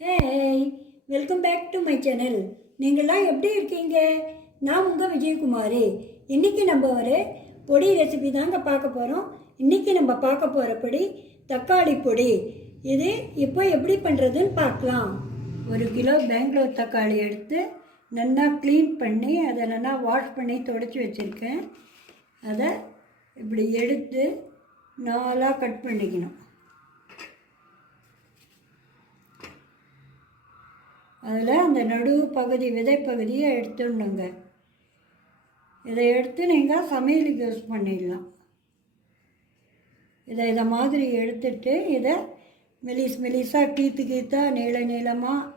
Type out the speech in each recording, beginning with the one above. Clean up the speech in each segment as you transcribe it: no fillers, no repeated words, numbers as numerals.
Hey, welcome back to my channel. நீங்கள்லாம் எப்படி இருக்கீங்க? நான் உங்கள் விஜயகுமாரி. இன்றைக்கி நம்ம ஒரு பொடி ரெசிபி தாங்க பார்க்க போகிறோம். இன்றைக்கி நம்ம பார்க்க போகிற பொடி தக்காளி பொடி. இது இப்போ எப்படி பண்ணுறதுன்னு பார்க்கலாம். 1 கிலோ பெங்களூர் தக்காளி எடுத்து நல்லா க்ளீன் பண்ணி அதை நல்லா வாஷ் பண்ணி துடைச்சி வச்சுருக்கேன். அதை இப்படி எடுத்து 4 கட் பண்ணிக்கணும். அதில் அந்த நடுவு பகுதி விதை பகுதியை எடுத்துடணுங்க. இதை எடுத்து நீங்கள் சமையலுக்கு யூஸ் பண்ணிடலாம். இதை மாதிரி எடுத்துட்டு இதை மெலிசாக கீத்தாக நீளமாக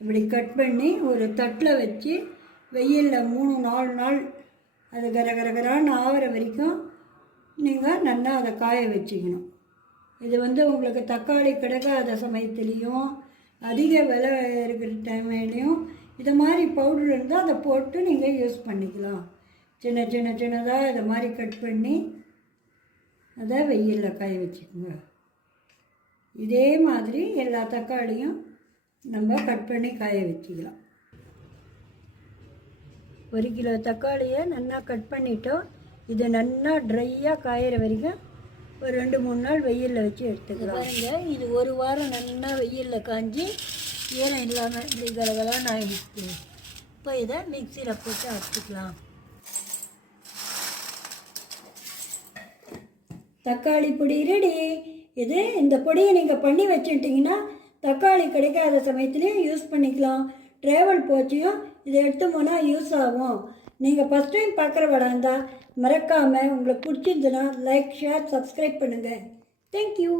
இப்படி கட் பண்ணி ஒரு தட்டில் வச்சு வெயிலில் 3-4 நாள் அது கரகரகரான்னு ஆகிற வரைக்கும் நீங்கள் நல்லா அதை காய வச்சுக்கணும். இது உங்களுக்கு தக்காளி கிடைக்காத சமயத்துலேயும் அதிக விலை இருக்கிற டைம்லேயும் இதை மாதிரி பவுடர் இருந்தால் அதை போட்டு நீங்கள் யூஸ் பண்ணிக்கலாம். சின்னதாக இதை மாதிரி கட் பண்ணி அதை வெயிலில் காய வச்சுக்கோங்க. இதே மாதிரி எல்லா தக்காளியும் நம்ம கட் பண்ணி காய வச்சுக்கலாம். 1 கிலோ தக்காளியை நல்லா கட் பண்ணிட்டோம். இது நல்லா ட்ரையாக காயிற வரைக்கும் ஒரு 2-3 நாள் வெயிலில் வச்சு எடுத்துக்கலாம். பாருங்க, இது 1 வாரம் நல்லா வெயிலில் காஞ்சி ஈரம் இல்லாமல் இப்படி கலகலான்னு ஆகிடுச்சு. இப்போ இதை மிக்சியில் போட்டு அரைச்சிக்கலாம். தக்காளி பொடி ரெடி. இந்த பொடியை நீங்கள் பண்ணி வச்சுட்டிங்கன்னா தக்காளி கிடைக்காத சமயத்துலேயும் யூஸ் பண்ணிக்கலாம். ட்ராவல் போச்சியும் இதை எடுத்து போனால் யூஸ் ஆகும். நீங்கள் ஃபஸ்ட் டைம் பார்க்குறவடா இருந்தால் மறக்காமல் உங்களுக்கு பிடிச்சிருந்துன்னா லைக், ஷேர், சப்ஸ்கிரைப் பண்ணுங்கள். தேங்க்யூ.